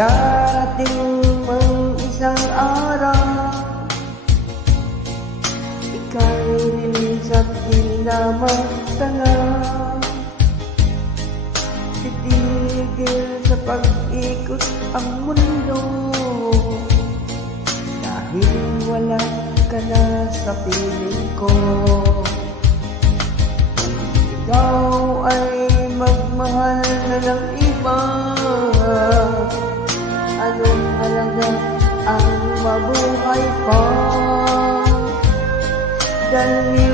Darating mang isang araw, ika'y lilis at di na magtanaw. Titigil sa pag-ikot ang mundo, dahil wala ka na sa piling ko. Ikaw ay magmahal na ng iba, anong halaga ang mabuhay pa? Dahil